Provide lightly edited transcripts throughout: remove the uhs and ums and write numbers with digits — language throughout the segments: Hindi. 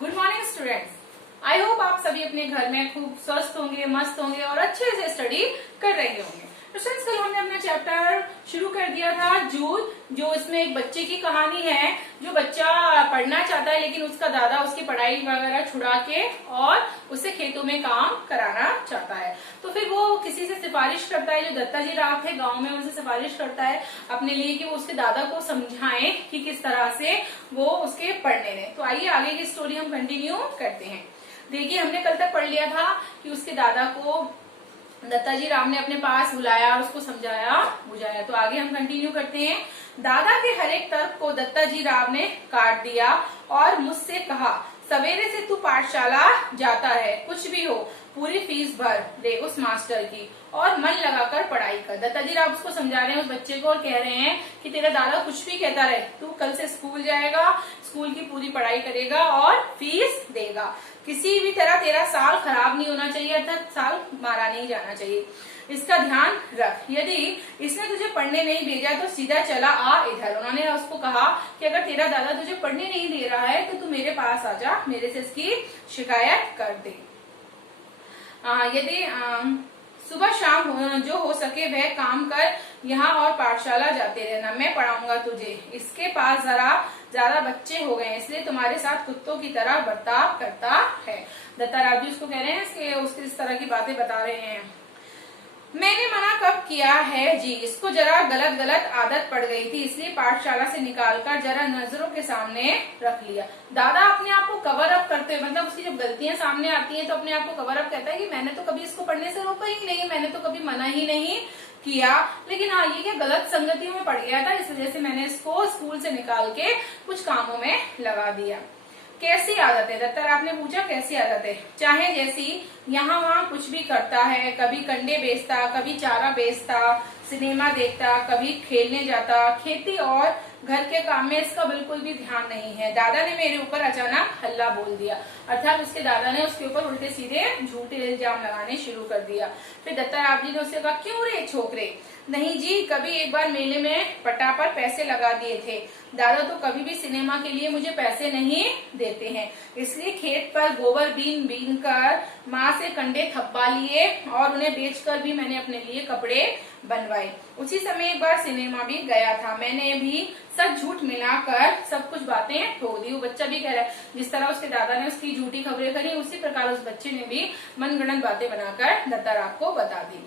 Good morning students. I hope आप सभी अपने घर में खूब स्वस्थ होंगे, मस्त होंगे और अच्छे से स्टडी कर रहे होंगे। स्टूडेंट्स, कल हमने अपना चैप्टर शुरू कर दिया था जूट, जो इसमें एक बच्चे की कहानी है। जो बच्चा पढ़ना चाहता है लेकिन उसका दादा उसकी पढ़ाई वगैरह छुड़ा के और उससे खेतों में काम कराना चाहता है। तो फिर वो किसी से सिफारिश करता है, जो दत्ता जी राव थे गांव में, उनसे सिफारिश करता है अपने लिए कि वो उसके दादा को समझाएं कि किस तरह से वो उसके पढ़ने दें। तो आइए आगे की स्टोरी हम कंटिन्यू करते हैं। देखिए, हमने कल तक पढ़ लिया था कि उसके दादा को दत्ता जी राव ने अपने पास बुलाया और उसको समझाया बुझाया। तो आगे हम कंटिन्यू करते हैं। दादा के हर एक तर्क को दत्ता जी राव ने काट दिया और मुझसे कहा, सवेरे से तू पाठशाला जाता है, कुछ भी हो पूरी फीस भर दे उस मास्टर की और मन लगाकर पढ़ाई कर। दत्ता जी राव उसको समझा रहे हैं उस बच्चे को और कह रहे हैं कि तेरा दादा कुछ भी कहता रहे, तू कल से स्कूल जाएगा, स्कूल की पूरी पढ़ाई करेगा और फीस देगा। किसी भी तरह तेरा साल खराब नहीं होना चाहिए, अर्थात साल मारा नहीं जाना चाहिए। इसका ध्यान रख। यदि इसने तुझे पढ़ने नहीं भेजा तो सीधा चला आ इधर। उन्होंने उसको कहा कि अगर तेरा दादा तुझे पढ़ने नहीं दे रहा है तो तू मेरे पास आ जा, मेरे से इसकी शिकायत कर दे। यदि सुबह शाम जो हो सके वह काम कर, यहाँ और पाठशाला जाते रहना, मैं पढ़ाऊंगा तुझे। इसके पास जरा ज्यादा बच्चे हो गए इसलिए तुम्हारे साथ कुत्तों की तरह बर्ताव करता है। दत्ता राव जी उसको कह रहे हैं, उसके इस तरह की बातें बता रहे हैं। मैंने मना कब किया है जी, इसको जरा गलत आदत पड़ गई थी इसलिए पाठशाला से निकालकर जरा नजरों के सामने रख लिया। दादा अपने आप को कवर अप करते हुए, मतलब उसकी जब गलतियां सामने आती हैं तो अपने आप को कवर अप कहता है कि मैंने तो कभी इसको पढ़ने से रोका ही नहीं, मैंने तो कभी मना ही नहीं किया, लेकिन हाँ ये क्या गलत संगतियों में पड़ गया था, इस वजह से मैंने इसको स्कूल से निकाल के कुछ कामों में लगा दिया। कैसी आदत है? दत्ता राव ने पूछा, कैसी आदत है? चाहे जैसी, यहाँ वहाँ कुछ भी करता है, कभी कंडे बेचता, कभी चारा बेचता, सिनेमा देखता, कभी खेलने जाता, खेती और घर के काम में इसका बिल्कुल भी ध्यान नहीं है। दादा ने मेरे ऊपर अचानक हल्ला बोल दिया, अर्थात उसके दादा ने उसके ऊपर उल्टे सीधे झूठे इल्जाम लगाने शुरू कर दिया। फिर दत्ता राव जी ने उससे कहा, क्यों रे छोकरे? नहीं जी, कभी एक बार मेले में पटा पर पैसे लगा दिए थे। दादा तो कभी भी सिनेमा के लिए मुझे पैसे नहीं देते हैं, इसलिए खेत पर गोबर बीन कर माँ से कंडे थप्पा लिए और उन्हें बेचकर भी मैंने अपने लिए कपड़े बनवाए। उसी समय एक बार सिनेमा भी गया था, मैंने भी सब झूठ मिलाकर सब कुछ बातें ठोक दी। वो बच्चा भी कह रहा है, जिस तरह उसके दादा ने उसकी झूठी खबरें करी उसी प्रकार उस बच्चे ने भी मनगढ़ंत बातें बनाकर दत्ता राव को बता दी।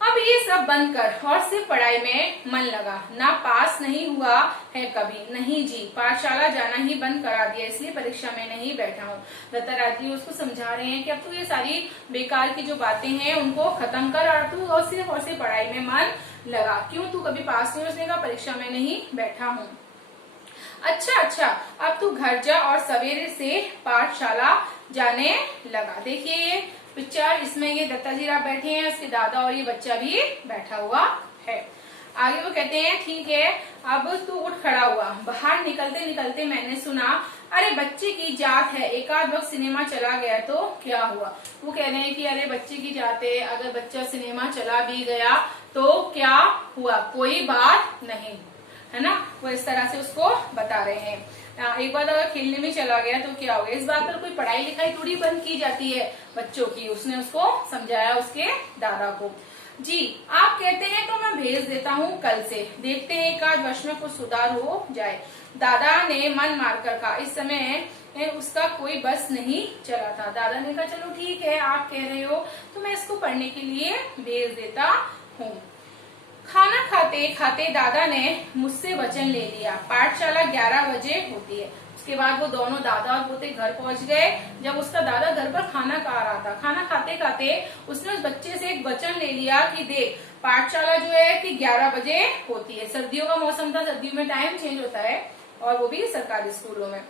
अब ये सब बंद कर और सिर्फ पढ़ाई में मन लगा। ना पास नहीं हुआ है कभी? नहीं जी, पाठशाला जाना ही बंद करा दिया, इसलिए परीक्षा में नहीं बैठा हूँ। दत्ता राव जी उसको समझा रहे हैं कि अब तू ये सारी बेकार की जो बातें हैं उनको खत्म कर और तू और सिर्फ पढ़ाई में मन लगा। क्यों, तू कभी पास नहीं? उसने कहा, परीक्षा में नहीं बैठा हूँ। अच्छा, अब तू घर जा और सवेरे से पाठशाला जाने लगा। देखिए ये पिक्चर, इसमें ये दत्ता जी राव बैठे हैं, उसके दादा और ये बच्चा भी बैठा हुआ है। आगे वो कहते हैं, ठीक है अब तू उठ खड़ा हुआ। बाहर निकलते निकलते मैंने सुना, अरे बच्चे की जात है, एक आध वक्त सिनेमा चला गया तो क्या हुआ? वो कह रहे हैं कि अरे बच्चे की जात है, अगर बच्चा सिनेमा चला भी गया तो क्या हुआ, कोई बात नहीं, है ना। वो इस तरह से उसको बता रहे हैं। एक बार अगर खेलने में चला गया तो क्या हो गया, इस बात पर कोई पढ़ाई लिखाई थोड़ी बंद की जाती है बच्चों की। उसने उसको समझाया उसके दादा को। जी, आप कहते हैं तो मैं भेज देता हूँ कल से, देखते हैं एक आध वर्ष में कुछ सुधार हो जाए। दादा ने मन मारकर कहा। इस समय उसका कोई बस नहीं चला था। दादा ने कहा, चलो ठीक है, आप कह रहे हो तो मैं इसको पढ़ने के लिए भेज देता हूँ। खाना खाते खाते दादा ने मुझसे वचन ले लिया, पाठशाला 11 बजे होती है। उसके बाद वो दोनों दादा और पोते घर पहुंच गए। जब उसका दादा घर पर खाना खा रहा था, खाना खाते खाते उसने उस बच्चे से एक वचन ले लिया कि देख, पाठशाला जो है कि 11 बजे होती है। सर्दियों का मौसम था, सर्दियों में टाइम चेंज होता है और वो भी सरकारी स्कूलों में।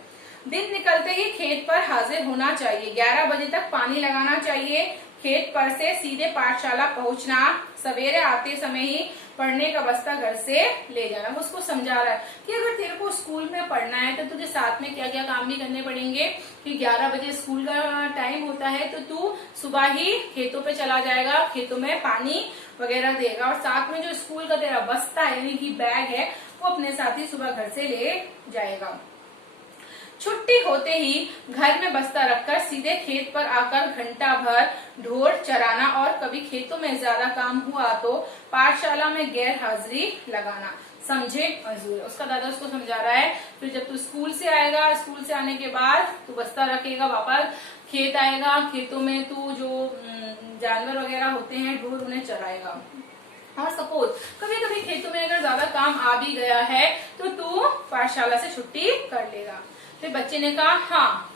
दिन निकलते ही खेत पर हाजिर होना चाहिए, 11 बजे तक पानी लगाना चाहिए, खेत पर से सीधे पाठशाला पहुंचना, सवेरे आते समय ही पढ़ने का बस्ता घर से ले जाना। वो उसको समझा रहा है कि अगर तेरे को स्कूल में पढ़ना है तो तुझे साथ में क्या क्या काम भी करने पड़ेंगे कि 11 बजे स्कूल का टाइम होता है तो तू सुबह ही खेतों पे चला जाएगा, खेतों में पानी वगैरह देगा और साथ में जो स्कूल का तेरा बस्ता है यानी कि बैग है वो अपने साथ ही सुबह घर से ले जाएगा। छुट्टी होते ही घर में बस्ता रखकर सीधे खेत पर आकर घंटा भर ढोर चराना और कभी खेतों में ज्यादा काम हुआ तो पाठशाला में गैर हाजिरी लगाना। समझे मंजूर। उसका दादा उसको समझा रहा है, फिर जब तू स्कूल से आएगा, स्कूल से आने के बाद तू बस्ता रखेगा, वापस खेत आएगा, खेतों में तू जो जानवर वगैरह होते हैं ढोर उन्हें चराएगा। और सपोज कभी कभी खेतों में अगर ज्यादा काम आ भी गया है तो तू पाठशाला से छुट्टी कर लेगा। फिर बच्चे ने कहा हाँ,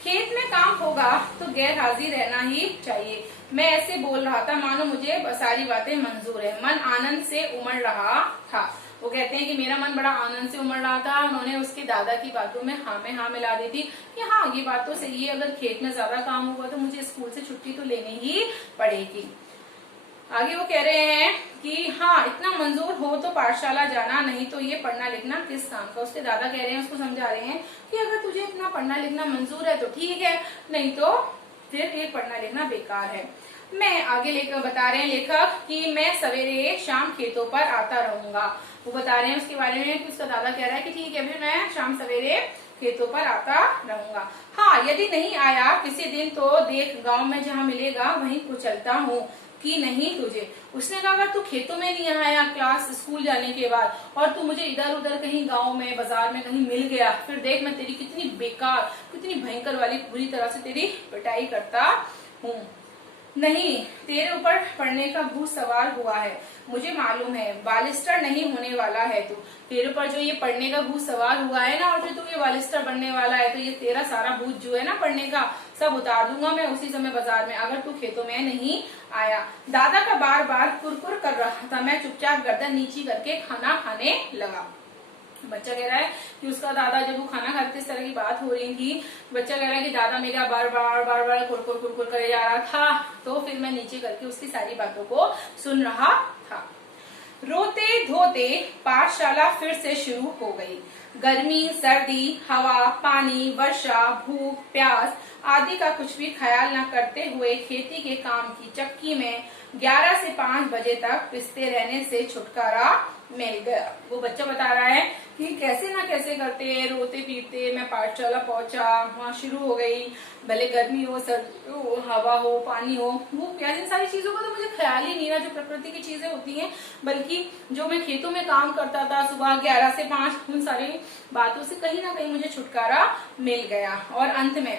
खेत में काम होगा तो गैर हाजिर रहना ही चाहिए। मैं ऐसे बोल रहा था मानो मुझे सारी बातें मंजूर है। मन आनंद से उमड़ रहा था। वो कहते हैं कि मेरा मन बड़ा आनंद से उमड़ रहा था। उन्होंने उसके दादा की बातों में हाँ मिला दी थी कि हाँ ये बात तो सही है, अगर खेत में ज्यादा काम होगा तो मुझे स्कूल से छुट्टी तो लेनी ही पड़ेगी। आगे वो कह रहे हैं कि हाँ इतना मंजूर हो तो पाठशाला जाना, नहीं तो ये पढ़ना लिखना किस काम का। उसके दादा कह रहे हैं, उसको समझा रहे हैं कि अगर तुझे इतना पढ़ना लिखना मंजूर है तो ठीक है, नहीं तो फिर ये पढ़ना लिखना बेकार है। मैं आगे लेकर बता रहे हैं लेखक कि मैं सवेरे शाम खेतों पर आता रहूंगा। वो बता रहे हैं उसके बारे में कि उसका दादा कह रहा है कि ठीक है फिर मैं शाम सवेरे खेतों पर आता रहूंगा। हाँ यदि नहीं आया किसी दिन तो देख गांव में जहाँ मिलेगा वहीं को चलता हूँ कि नहीं तुझे। उसने कहा अगर तू खेतों में नहीं आया क्लास स्कूल जाने के बाद और तू मुझे इधर उधर कहीं गांव में बाजार में कहीं मिल गया, फिर देख मैं तेरी कितनी बेकार कितनी भयंकर वाली बुरी तरह से तेरी पिटाई करता हूँ। नहीं, तेरे ऊपर पढ़ने का भूत सवार हुआ है, मुझे मालूम है। बालिस्टर नहीं होने वाला है तू। तेरे ऊपर जो ये पढ़ने का भूत सवार हुआ है ना, और फिर तू ये बालिस्टर बनने वाला है, तो ये तेरा सारा भूत जो है ना पढ़ने का सब उतार दूंगा मैं उसी समय बाजार में, अगर तू खेतों में नहीं आया। दादा का बार बार कुरकुर कर रहा था। मैं चुपचाप गर्दन नीची करके खाना खाने लगा। बच्चा कह रहा है कि उसका दादा जब वो खाना खाते इस तरह की बात हो रही थी, बच्चा कह रहा है कि दादा मेरा बार बार कुरकुर करे जा रहा था, तो फिर मैं नीचे करके उसकी सारी बातों को सुन रहा था। रोते धोते पाठशाला फिर से शुरू हो गई। गर्मी सर्दी हवा पानी वर्षा भूख प्यास आदि का कुछ भी ख्याल न करते हुए खेती के काम की चक्की में 11 से 5 बजे तक पिसते रहने से छुटकारा मिल गया। वो बच्चा बता रहा है कि कैसे ना कैसे करते रोते पीते मैं पाठशाला पहुंचा, वहाँ शुरू हो गई, भले गर्मी हो सर्दी हो हवा हो पानी हो भूख प्यास, इन सारी चीजों का तो मुझे ख्याल ही नहीं रहा जो प्रकृति की चीजें होती हैं, बल्कि जो मैं खेतों में काम करता था सुबह 11 से 5, उन सारी बातों से कहीं ना कहीं मुझे छुटकारा मिल गया और अंत में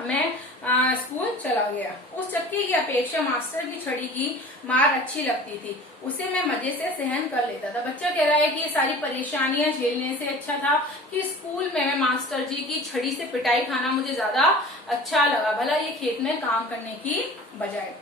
मैं स्कूल चला गया। उस चक्की की अपेक्षा मास्टर की छड़ी की मार अच्छी लगती थी, उसे मैं मजे से सहन कर लेता था। बच्चा कह रहा है कि ये सारी परेशानियां झेलने से अच्छा था कि स्कूल में मैं मास्टर जी की छड़ी से पिटाई खाना मुझे ज्यादा अच्छा लगा, भला ये खेत में काम करने की बजाय।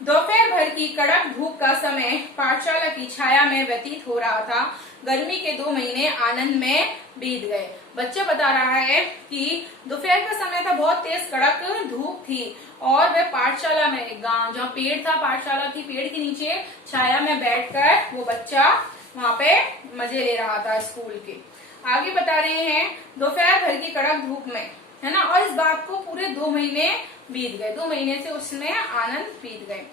दोपहर भर की कड़क धूप का समय पाठशाला की छाया में व्यतीत हो रहा था। गर्मी के 2 महीने आनंद में बीत गए। बच्चा बता रहा है कि दोपहर का समय था, बहुत तेज कड़क धूप थी और वह पाठशाला में गांव जहाँ पेड़ था पाठशाला थी, पेड़ के नीचे छाया में बैठकर वो बच्चा वहाँ पे मजे ले रहा था स्कूल के। आगे बता रहे हैं दोपहर भर की कड़क धूप में, है ना, और इस बात को पूरे 2 महीने बीत गए। 2 महीने से उसमें आनंद बीत गए।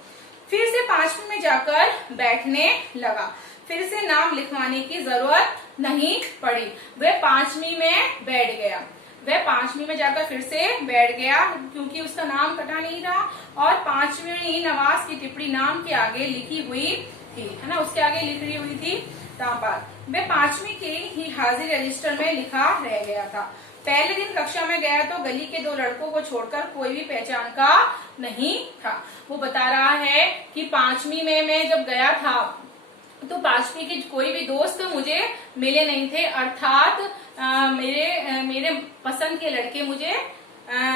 फिर से 5वीं में जाकर बैठने लगा। फिर से नाम लिखवाने की जरूरत नहीं पड़ी, वह 5वीं में बैठ गया। वह 5वीं में जाकर फिर से बैठ गया क्योंकि उसका नाम कटा नहीं था और 5वीं नवाज की टिप्पणी नाम के आगे लिखी हुई थी, है ना, उसके आगे लिखी हुई थी तापात। वह 5वीं के ही हाजिर रजिस्टर में लिखा रह गया था। पहले दिन कक्षा में गया तो गली के 2 लड़कों को छोड़कर कोई भी पहचान का नहीं था। वो बता रहा है कि 5वीं में मैं जब गया था तो 5वीं के कोई भी दोस्त मुझे मिले नहीं थे, अर्थात मेरे पसंद के लड़के मुझे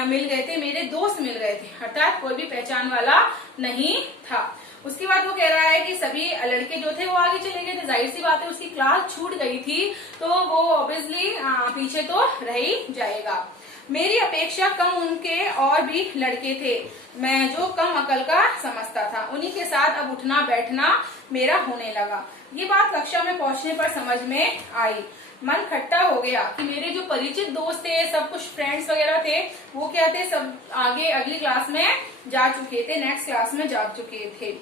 मिल गए थे, मेरे दोस्त मिल गए थे, अर्थात कोई भी पहचान वाला नहीं था। उसके बाद वो कह रहा है कि सभी लड़के जो थे वो आगे चले गए थे, जाहिर सी बात है उसकी क्लास छूट गई थी तो वो ऑब्वियसली पीछे तो रह ही जाएगा। मेरी अपेक्षा कम उनके और भी लड़के थे, मैं जो कम अकल का समझता था, उन्हीं के साथ अब उठना बैठना मेरा होने लगा। ये बात कक्षा में पहुंचने पर समझ में आई। मन खट्टा हो गया कि मेरे जो परिचित दोस्त थे, सब कुछ फ्रेंड्स वगैरह थे, वो क्या थे, सब आगे अगली क्लास में जा चुके थे, नेक्स्ट क्लास में जा चुके थे।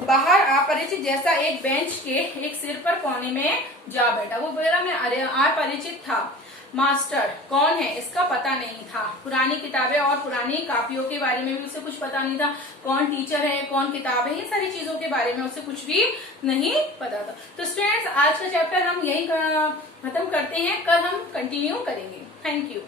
बाहर अपरिचित जैसा एक बेंच के एक सिर पर कोने में जा बैठा। वो मेरा मैं अपरिचित था, मास्टर कौन है इसका पता नहीं था। पुरानी किताबें और पुरानी कापियों के बारे में भी उसे कुछ पता नहीं था। कौन टीचर है, कौन किताब है, इन सारी चीजों के बारे में उसे कुछ भी नहीं पता था। तो स्टूडेंट्स आज का चैप्टर हम यही खत्म करते हैं, कल हम कंटिन्यू करेंगे। Thank you.